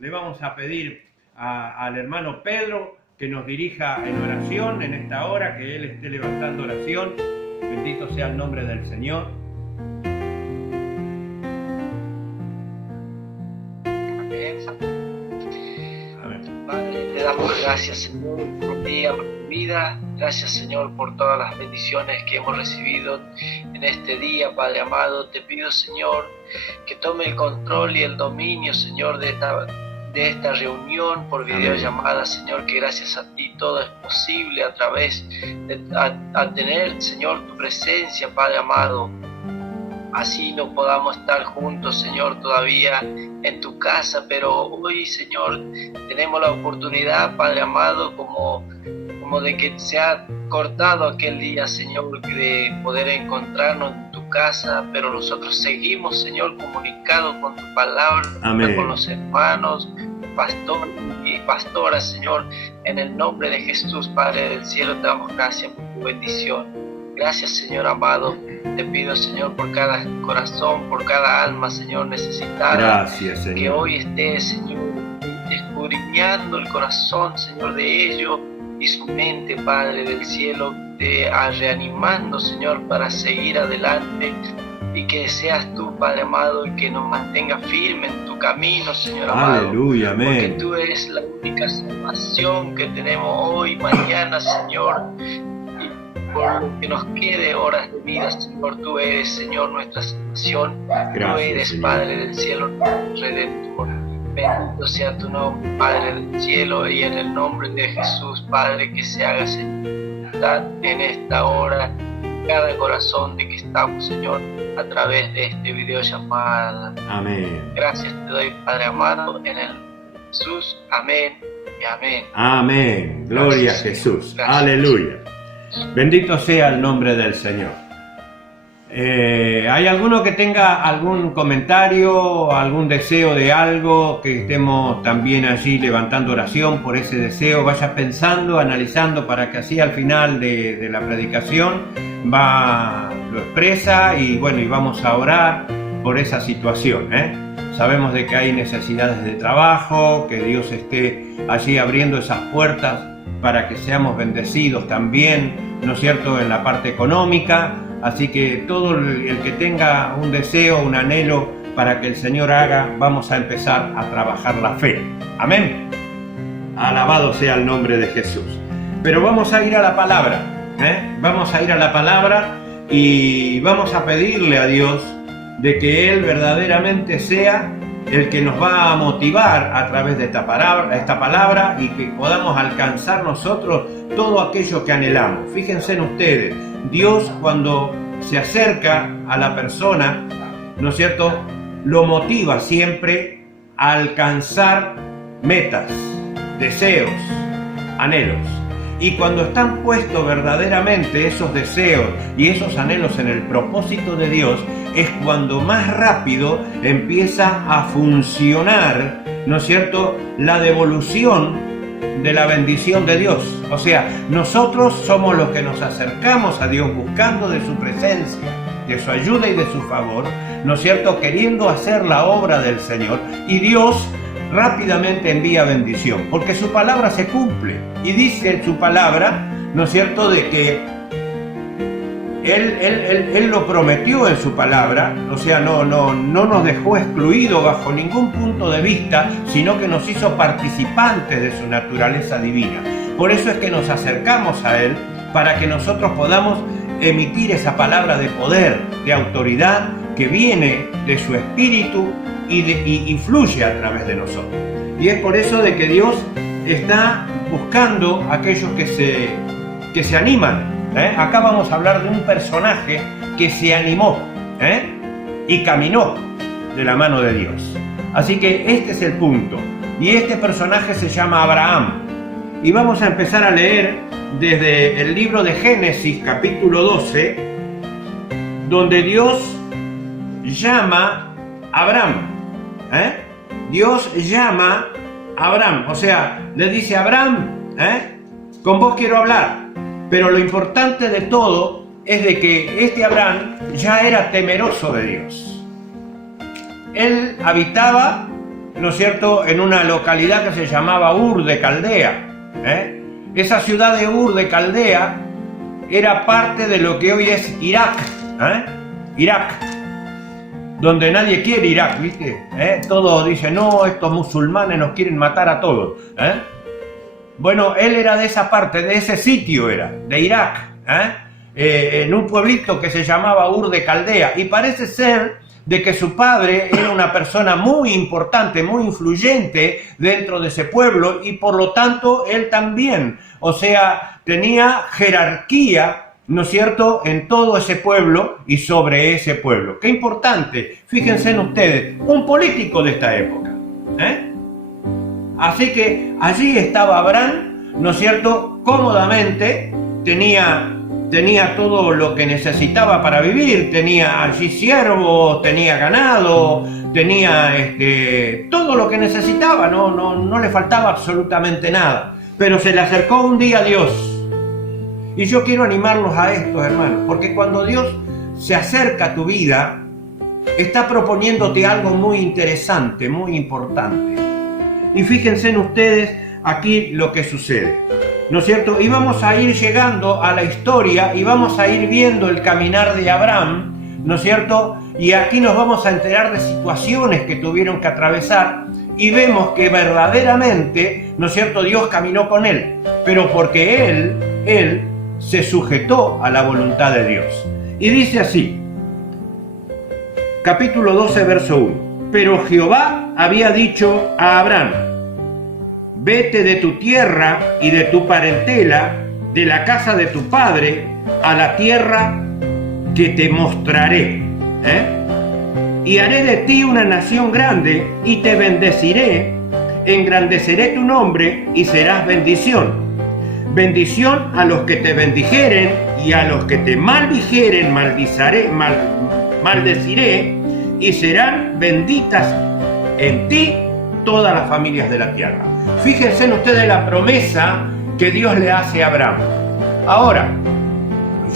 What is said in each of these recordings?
Le vamos a pedir al hermano Pedro que nos dirija en oración en esta hora, que él esté levantando oración. Bendito sea el nombre del Señor. Amén. Padre, te damos gracias, Señor, por el día, por tu vida. Gracias, Señor, por todas las bendiciones que hemos recibido en este día, Padre amado. Te pido, Señor, que tome el control y el dominio, Señor, de esta reunión por videollamada, Señor, que gracias a ti todo es posible a través de al tener, Señor, tu presencia, Padre amado. Así no podamos estar juntos, Señor, todavía en tu casa, pero hoy, Señor, tenemos la oportunidad, Padre amado, como de que se ha cortado aquel día, Señor, de poder encontrarnos en tu casa, pero nosotros seguimos, Señor, comunicados con tu palabra, Amén. Con los hermanos, pastores y pastoras, Señor, en el nombre de Jesús, Padre del cielo, te damos gracias por tu bendición. Gracias, Señor amado. Te pido, Señor, por cada corazón, por cada alma, Señor, necesitada. Gracias, Señor. Que hoy esté, Señor, escudriñando el corazón, Señor, de ellos y su mente, Padre del cielo, reanimando, Señor, para seguir adelante. Y que seas tú, Padre amado, el que nos mantenga firme en tu camino, Señor amado. Aleluya, amén. Porque tú eres la única salvación que tenemos hoy, mañana, Señor. Por lo que nos quede horas de vida, Señor, tú eres, Señor, nuestra salvación. Gracias, tú eres, Señor. Padre del cielo, nuestro Redentor. Bendito sea tu nombre, Padre del cielo, y en el nombre de Jesús, Padre, que se haga voluntad en esta hora, cada corazón de que estamos, Señor, a través de este videollamada. Amén. Gracias te doy, Padre amado, en el nombre de Jesús. Amén y amén. Amén. Gloria Gracias, a Jesús. Gracias. Aleluya. Bendito sea el nombre del Señor. ¿Hay alguno que tenga algún comentario, algún deseo de algo, que estemos también allí levantando oración por ese deseo? Vaya pensando, analizando, para que así al final de la predicación lo expresa y bueno, y vamos a orar por esa situación, Sabemos de que hay necesidades de trabajo, que Dios esté allí abriendo esas puertas para que seamos bendecidos también, ¿no es cierto?, en la parte económica. Así que todo el que tenga un deseo, un anhelo para que el Señor haga, vamos a empezar a trabajar la fe. Amén. Alabado sea el nombre de Jesús. Pero vamos a ir a la palabra, Vamos a ir a la palabra y vamos a pedirle a Dios de que Él verdaderamente sea el que nos va a motivar a través de esta palabra y que podamos alcanzar nosotros todo aquello que anhelamos. Fíjense en ustedes, Dios cuando se acerca a la persona, ¿no es cierto?, lo motiva siempre a alcanzar metas, deseos, anhelos. Y cuando están puestos verdaderamente esos deseos y esos anhelos en el propósito de Dios, es cuando más rápido empieza a funcionar, ¿no es cierto?, la devolución de la bendición de Dios. O sea, nosotros somos los que nos acercamos a Dios buscando de su presencia, de su ayuda y de su favor, ¿no es cierto?, queriendo hacer la obra del Señor, y Dios rápidamente envía bendición, porque su palabra se cumple. Y dice en su palabra, ¿no es cierto?, de que Él lo prometió en su palabra, o sea, no nos dejó excluidos bajo ningún punto de vista, sino que nos hizo participantes de su naturaleza divina. Por eso es que nos acercamos a Él, para que nosotros podamos emitir esa palabra de poder, de autoridad, que viene de su espíritu y fluye a través de nosotros. Y es por eso de que Dios está buscando a aquellos que se animan. Acá vamos a hablar de un personaje que se animó y caminó de la mano de Dios. Así que este es el punto. Y este personaje se llama Abraham. Y vamos a empezar a leer desde el libro de Génesis, capítulo 12, donde Dios llama a Abraham. Dios llama a Abraham. O sea, le dice a Abraham, con vos quiero hablar. Pero lo importante de todo es de que este Abraham ya era temeroso de Dios. Él habitaba ¿no es cierto?, en una localidad que se llamaba Ur de Caldea. Esa ciudad de Ur de Caldea era parte de lo que hoy es Irak. Irak, donde nadie quiere Irak, ¿viste? Todos dicen, no, estos musulmanes nos quieren matar a todos. Bueno, él era de esa parte, de ese sitio era, de Irak, en un pueblito que se llamaba Ur de Caldea, y parece ser de que su padre era una persona muy importante, muy influyente dentro de ese pueblo, y por lo tanto él también, o sea, tenía jerarquía, ¿no es cierto?, en todo ese pueblo y sobre ese pueblo. Qué importante, fíjense en ustedes, un político de esta época. Así que allí estaba Abraham, ¿no es cierto?, cómodamente, tenía todo lo que necesitaba para vivir, tenía allí siervos, tenía ganado, tenía todo lo que necesitaba, no le faltaba absolutamente nada. Pero se le acercó un día a Dios. Y yo quiero animarlos a esto, hermanos, porque cuando Dios se acerca a tu vida, está proponiéndote algo muy interesante, muy importante. Y fíjense en ustedes aquí lo que sucede, ¿no es cierto? Y vamos a ir llegando a la historia y vamos a ir viendo el caminar de Abraham, ¿no es cierto? Y aquí nos vamos a enterar de situaciones que tuvieron que atravesar y vemos que verdaderamente, ¿no es cierto?, Dios caminó con él, pero porque él se sujetó a la voluntad de Dios. Y dice así, capítulo 12, verso 1. Pero Jehová había dicho a Abraham, vete de tu tierra y de tu parentela, de la casa de tu padre, a la tierra que te mostraré. Y haré de ti una nación grande, y te bendeciré, engrandeceré tu nombre, y serás bendición. Bendición a los que te bendijeren, y a los que te maldijeren maldeciré, y serán benditas en ti todas las familias de la tierra. Fíjense en ustedes la promesa que Dios le hace a Abraham. Ahora,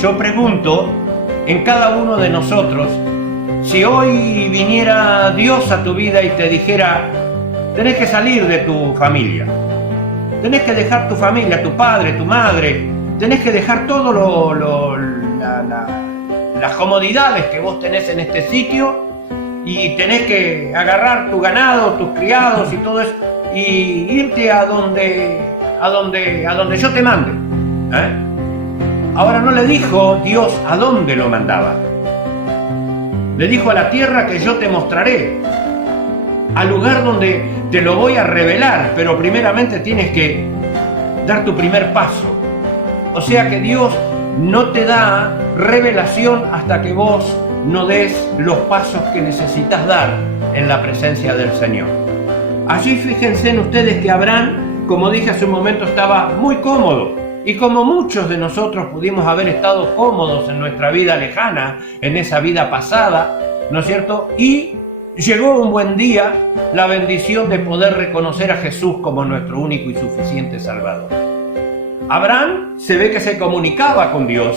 yo pregunto en cada uno de nosotros, si hoy viniera Dios a tu vida y te dijera, tenés que salir de tu familia, tenés que dejar tu familia, tu padre, tu madre, tenés que dejar todo las comodidades que vos tenés en este sitio y tenés que agarrar tu ganado, tus criados y todo eso y irte a donde yo te mande. Ahora no le dijo Dios a dónde lo mandaba. Le dijo a la tierra que yo te mostraré, al lugar donde te lo voy a revelar, pero primeramente tienes que dar tu primer paso. O sea que Dios no te da revelación hasta que vos no des los pasos que necesitas dar en la presencia del Señor. Allí fíjense en ustedes que Abraham, como dije hace un momento, estaba muy cómodo. Y como muchos de nosotros pudimos haber estado cómodos en nuestra vida lejana, en esa vida pasada, ¿no es cierto? Y llegó un buen día la bendición de poder reconocer a Jesús como nuestro único y suficiente Salvador. Abraham se ve que se comunicaba con Dios,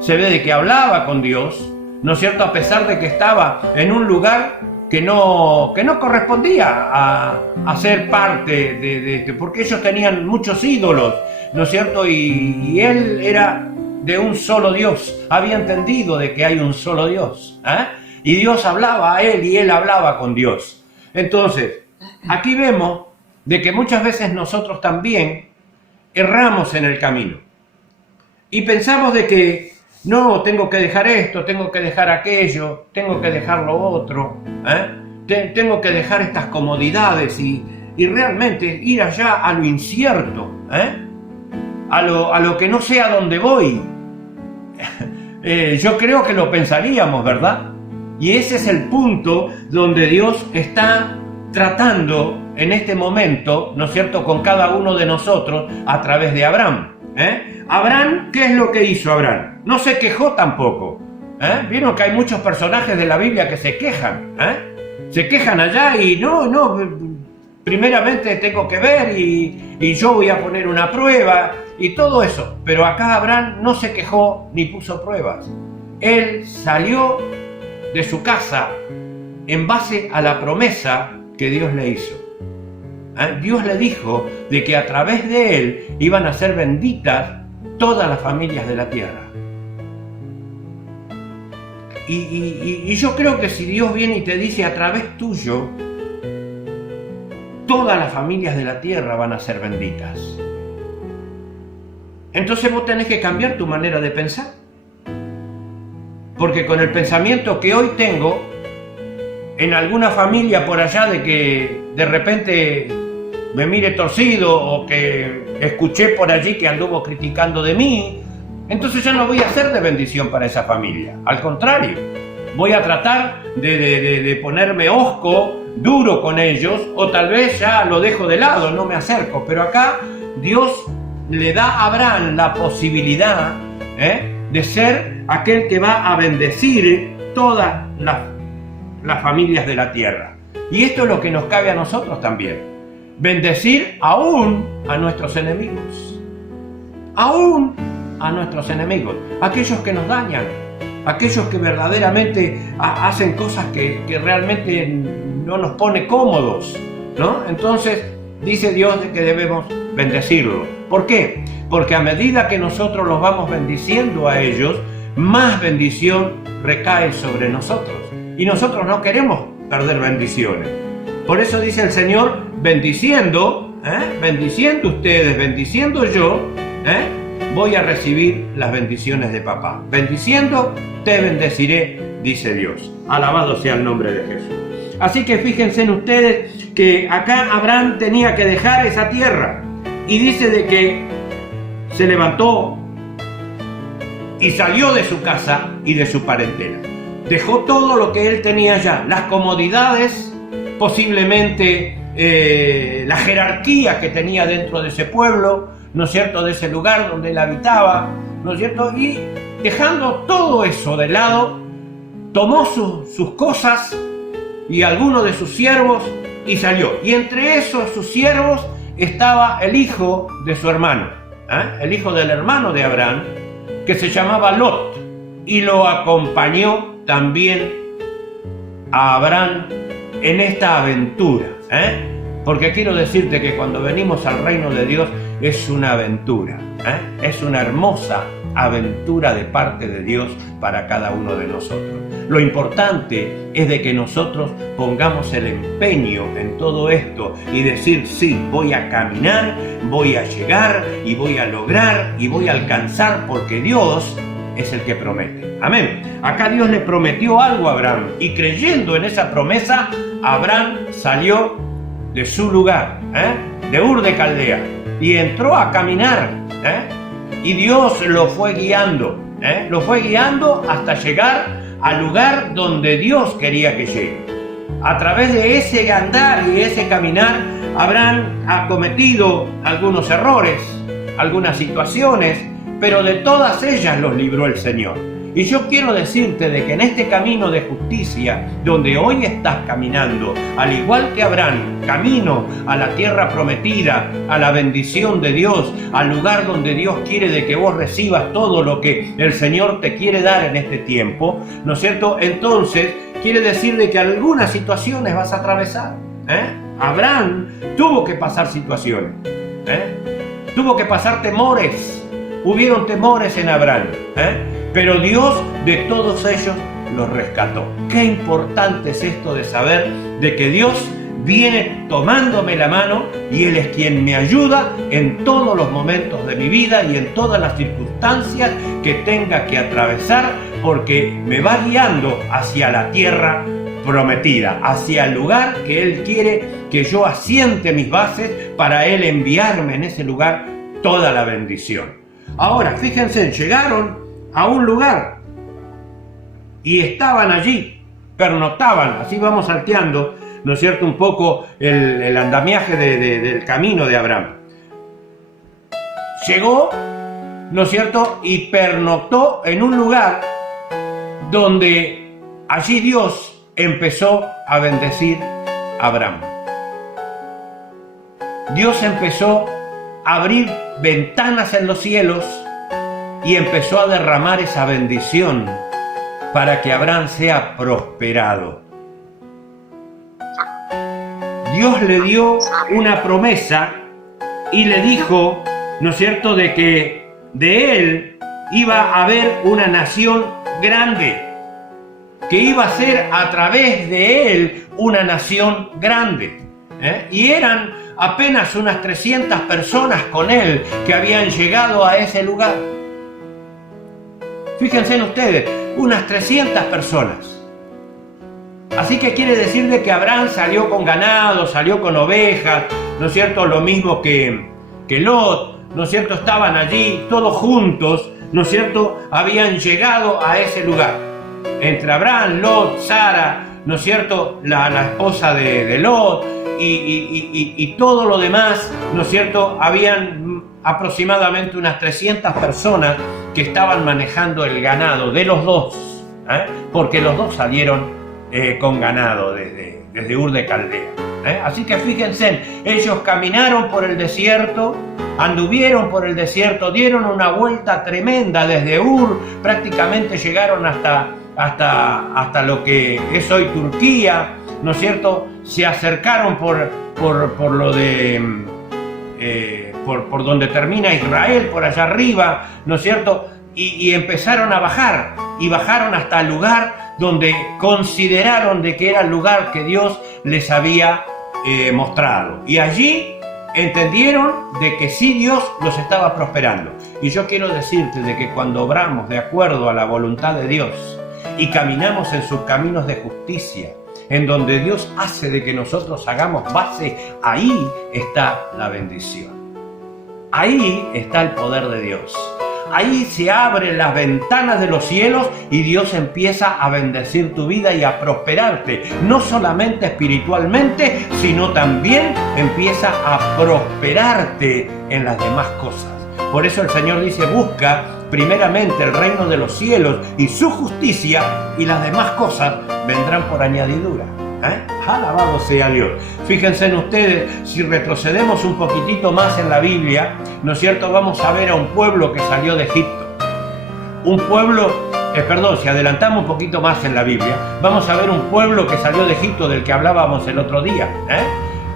se ve de que hablaba con Dios, ¿no es cierto? A pesar de que estaba en un lugar que no correspondía a ser parte de porque ellos tenían muchos ídolos, ¿no es cierto? Y él era de un solo Dios, había entendido de que hay un solo Dios, y Dios hablaba a él y él hablaba con Dios. Entonces, aquí vemos de que muchas veces nosotros también erramos en el camino y pensamos de que no, tengo que dejar esto, tengo que dejar aquello, tengo que dejar lo otro, tengo que dejar estas comodidades y realmente ir allá a lo incierto, a lo que no sé a dónde voy. Yo creo que lo pensaríamos, ¿verdad? Y ese es el punto donde Dios está tratando en este momento, ¿no es cierto?, con cada uno de nosotros a través de Abraham. Abraham, ¿qué es lo que hizo Abraham? No se quejó tampoco. Vieron que hay muchos personajes de la Biblia que se quejan. Se quejan allá y no, primeramente tengo que ver y yo voy a poner una prueba y todo eso. Pero acá Abraham no se quejó ni puso pruebas. Él salió de su casa en base a la promesa que Dios le hizo. Dios le dijo de que a través de él iban a ser benditas todas las familias de la tierra. Y yo creo que si Dios viene y te dice a través tuyo, todas las familias de la tierra van a ser benditas. Entonces vos tenés que cambiar tu manera de pensar. Porque con el pensamiento que hoy tengo, en alguna familia por allá de que de repente me mire torcido o que escuché por allí que anduvo criticando de mí, entonces ya no voy a ser de bendición para esa familia. Al contrario, voy a tratar de ponerme hosco, duro con ellos, o tal vez ya lo dejo de lado, no me acerco. Pero acá Dios le da a Abraham la posibilidad de ser aquel que va a bendecir todas las familias de la tierra. Y esto es lo que nos cabe a nosotros también. Bendecir aún a nuestros enemigos. Aún a nuestros enemigos. Aquellos que nos dañan. Aquellos que verdaderamente hacen cosas que realmente no nos pone cómodos, ¿no? Entonces dice Dios de que debemos bendecirlos. ¿Por qué? Porque a medida que nosotros los vamos bendiciendo a ellos, más bendición recae sobre nosotros. Y nosotros no queremos perder bendiciones. Por eso dice el Señor, bendiciendo ustedes, bendiciendo yo, voy a recibir las bendiciones de papá. Bendiciendo, te bendeciré, dice Dios. Alabado sea el nombre de Jesús. Así que fíjense en ustedes que acá Abraham tenía que dejar esa tierra. Y dice de que se levantó y salió de su casa y de su parentela. Dejó todo lo que él tenía allá, las comodidades, posiblemente la jerarquía que tenía dentro de ese pueblo, ¿no es cierto?, de ese lugar donde él habitaba, ¿no es cierto? Y dejando todo eso de lado, tomó sus cosas y algunos de sus siervos y salió. Y entre esos sus siervos estaba el hijo de su hermano, el hijo del hermano de Abraham, que se llamaba Lot, y lo acompañó también a Abraham en esta aventura, porque quiero decirte que cuando venimos al reino de Dios es una aventura, es una hermosa aventura de parte de Dios para cada uno de nosotros. Lo importante es de que nosotros pongamos el empeño en todo esto y decir, sí, voy a caminar, voy a llegar y voy a lograr y voy a alcanzar, porque Dios es el que promete. Amén. Acá Dios le prometió algo a Abraham y creyendo en esa promesa, Abraham salió de su lugar, de Ur de Caldea, y entró a caminar, y Dios lo fue guiando hasta llegar al lugar donde Dios quería que llegue. A través de ese andar y ese caminar, Abraham ha cometido algunos errores, algunas situaciones, pero de todas ellas los libró el Señor. Y yo quiero decirte de que en este camino de justicia, donde hoy estás caminando, al igual que Abraham, camino a la tierra prometida, a la bendición de Dios, al lugar donde Dios quiere de que vos recibas todo lo que el Señor te quiere dar en este tiempo, ¿no es cierto? Entonces, quiere decir de que algunas situaciones vas a atravesar, Abraham tuvo que pasar situaciones, tuvo que pasar temores. Hubieron temores en Abraham, pero Dios de todos ellos los rescató. Qué importante es esto de saber de que Dios viene tomándome la mano y Él es quien me ayuda en todos los momentos de mi vida y en todas las circunstancias que tenga que atravesar, porque me va guiando hacia la tierra prometida, hacia el lugar que Él quiere que yo asiente mis bases para Él enviarme en ese lugar toda la bendición. Ahora, fíjense, llegaron a un lugar y estaban allí, pernoctaban, así vamos salteando, ¿no es cierto?, un poco el andamiaje del camino de Abraham. Llegó, ¿no es cierto?, y pernoctó en un lugar donde allí Dios empezó a bendecir a Abraham. Dios empezó a abrir ventanas en los cielos y empezó a derramar esa bendición para que Abraham sea prosperado. Dios le dio una promesa y le dijo, ¿no es cierto?, de que de él iba a haber una nación grande, que iba a ser a través de él una nación grande. Y eran apenas unas 300 personas con él que habían llegado a ese lugar. Fíjense en ustedes, unas 300 personas. Así que quiere decir de que Abraham salió con ganado, salió con ovejas, ¿no es cierto? Lo mismo que Lot, ¿no es cierto? Estaban allí todos juntos, ¿no es cierto? Habían llegado a ese lugar. Entre Abraham, Lot, Sara, ¿no es cierto?, la esposa de Lot y todo lo demás, ¿no es cierto?, habían aproximadamente unas 300 personas que estaban manejando el ganado de los dos, porque los dos salieron con ganado desde Ur de Caldea. Así que fíjense, ellos caminaron por el desierto, anduvieron por el desierto, dieron una vuelta tremenda desde Ur, prácticamente llegaron hasta lo que es hoy Turquía, ¿no es cierto? Se acercaron por lo de por donde termina Israel, por allá arriba, ¿no es cierto? Y empezaron a bajar, y bajaron hasta el lugar donde consideraron de que era el lugar que Dios les había mostrado. Y allí entendieron de que sí, Dios los estaba prosperando. Y yo quiero decirte de que cuando obramos de acuerdo a la voluntad de Dios y caminamos en sus caminos de justicia, en donde Dios hace de que nosotros hagamos base, ahí está la bendición. Ahí está el poder de Dios. Ahí se abren las ventanas de los cielos y Dios empieza a bendecir tu vida y a prosperarte, no solamente espiritualmente, sino también empieza a prosperarte en las demás cosas. Por eso el Señor dice, busca primeramente el reino de los cielos y su justicia, y las demás cosas vendrán por añadidura. Alabado sea Dios. Fíjense en ustedes, si retrocedemos un poquitito más en la Biblia, ¿no es cierto?, vamos a ver a un pueblo que salió de Egipto. Un pueblo, si adelantamos un poquito más en la Biblia, vamos a ver un pueblo que salió de Egipto, del que hablábamos el otro día.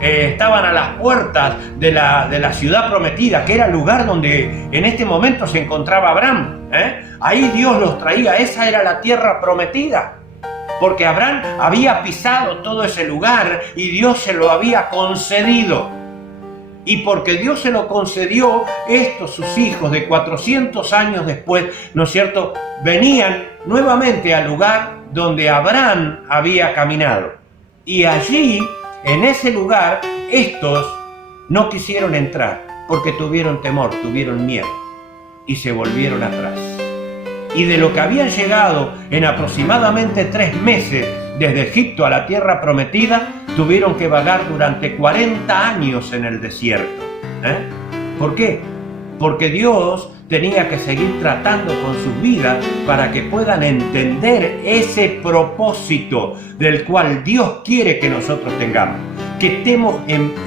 Estaban a las puertas de la ciudad prometida, que era el lugar donde en este momento se encontraba Abraham. Ahí Dios los traía, esa era la tierra prometida. Porque Abraham había pisado todo ese lugar y Dios se lo había concedido. Y porque Dios se lo concedió, sus hijos de 400 años después, ¿no es cierto?, venían nuevamente al lugar donde Abraham había caminado. Y allí, en ese lugar, estos no quisieron entrar porque tuvieron temor, tuvieron miedo y se volvieron atrás. Y de lo que habían llegado en aproximadamente 3 meses desde Egipto a la tierra prometida, tuvieron que vagar durante 40 años en el desierto. ¿Por qué? Porque Dios tenía que seguir tratando con sus vidas para que puedan entender ese propósito del cual Dios quiere que nosotros tengamos. Que estemos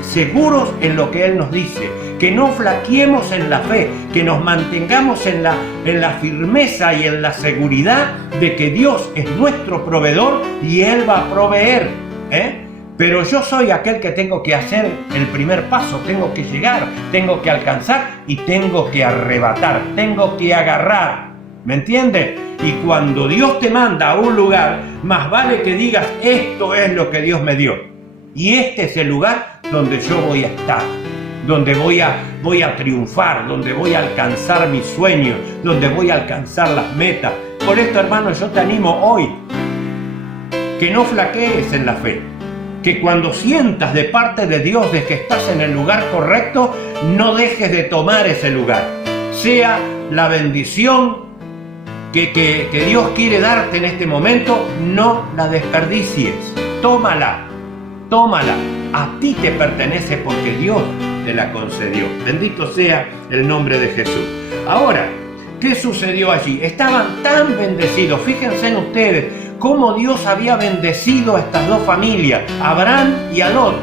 seguros en lo que Él nos dice, que no flaqueemos en la fe, que nos mantengamos en la firmeza y en la seguridad de que Dios es nuestro proveedor y Él va a proveer. Pero yo soy aquel que tengo que hacer el primer paso, tengo que llegar, tengo que alcanzar y tengo que arrebatar, tengo que agarrar. ¿Me entiendes? Y cuando Dios te manda a un lugar, más vale que digas, esto es lo que Dios me dio. Y este es el lugar donde yo voy a estar, donde voy a triunfar, donde voy a alcanzar mis sueños, donde voy a alcanzar las metas. Por esto, hermano, yo te animo hoy que no flaquees en la fe, que cuando sientas de parte de Dios de que estás en el lugar correcto, no dejes de tomar ese lugar. Sea la bendición que Dios quiere darte en este momento, no la desperdicies. Tómala. A ti te pertenece porque Dios te la concedió. Bendito sea el nombre de Jesús. Ahora, ¿qué sucedió allí? Estaban tan bendecidos. Fíjense en ustedes cómo Dios había bendecido a estas dos familias, a Abraham y a Lot.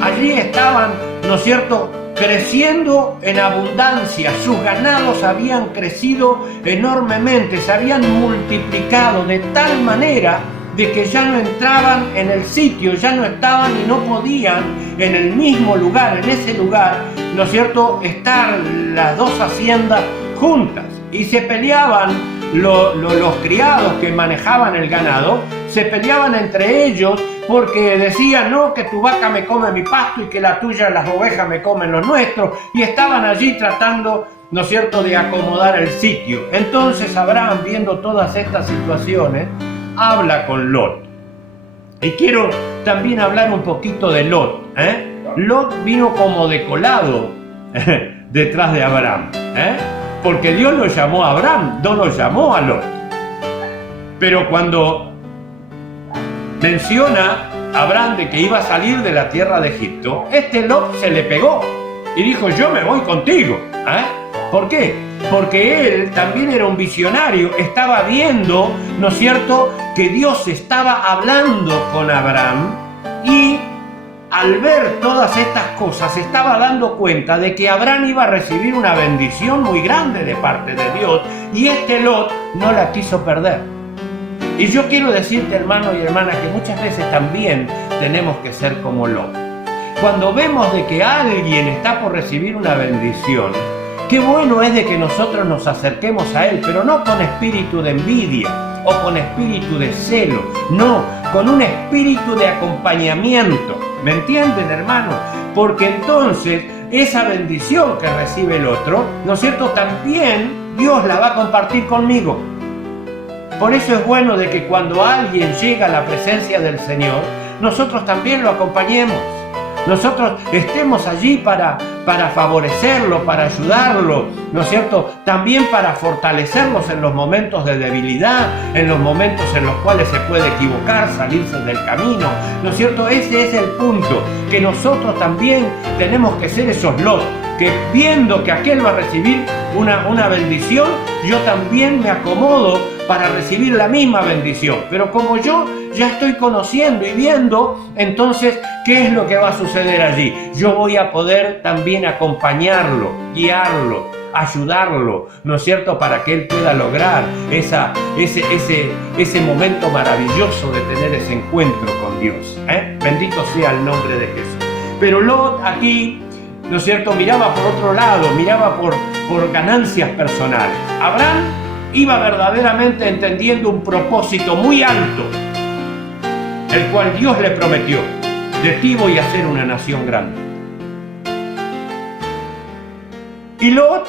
Allí estaban, ¿no es cierto?, creciendo en abundancia. Sus ganados habían crecido enormemente, se habían multiplicado de tal manera de que ya no entraban en el sitio, ya no estaban y no podían en el mismo lugar, en ese lugar, ¿no es cierto?, estar las dos haciendas juntas. Y se peleaban los criados que manejaban el ganado, se peleaban entre ellos porque decían, no, que tu vaca me come mi pasto y que la tuya, las ovejas, me comen los nuestros, y estaban allí tratando, ¿no es cierto?, de acomodar el sitio. Entonces Abraham, viendo todas estas situaciones, habla con Lot. Y quiero también hablar un poquito de Lot. Lot vino como decolado detrás de Abraham, porque Dios lo llamó a Abraham, no lo llamó a Lot. Pero cuando menciona a Abraham de que iba a salir de la tierra de Egipto, Lot se le pegó y dijo, yo me voy contigo. ¿Por qué? Porque él también era un visionario, estaba viendo, ¿no es cierto?, que Dios estaba hablando con Abraham, y al ver todas estas cosas se estaba dando cuenta de que Abraham iba a recibir una bendición muy grande de parte de Dios, y Lot no la quiso perder. Y yo quiero decirte, hermano y hermana, que muchas veces también tenemos que ser como Lot. Cuando vemos de que alguien está por recibir una bendición, qué bueno es de que nosotros nos acerquemos a él, pero no con espíritu de envidia o con espíritu de celo, no, con un espíritu de acompañamiento. ¿Me entienden, hermano? Porque entonces esa bendición que recibe el otro, ¿no es cierto?, también Dios la va a compartir conmigo. Por eso es bueno de que cuando alguien llega a la presencia del Señor, nosotros también lo acompañemos. Nosotros estemos allí para favorecerlo, para ayudarlo, ¿no es cierto? También para fortalecerlos en los momentos de debilidad, en los momentos en los cuales se puede equivocar, salirse del camino, ¿no es cierto? Ese es el punto, que nosotros también tenemos que ser esos Lot, que viendo que aquel va a recibir una bendición, yo también me acomodo para recibir la misma bendición. Pero como yo ya estoy conociendo y viendo, entonces, ¿qué es lo que va a suceder allí? Yo voy a poder también acompañarlo, guiarlo, ayudarlo, ¿no es cierto?, para que él pueda lograr ese momento maravilloso de tener ese encuentro con Dios. Bendito sea el nombre de Jesús. Pero Lot aquí, ¿no es cierto?, miraba por otro lado, miraba por ganancias personales. Abraham iba verdaderamente entendiendo un propósito muy alto, el cual Dios le prometió: de ti voy a hacer una nación grande. Y Lot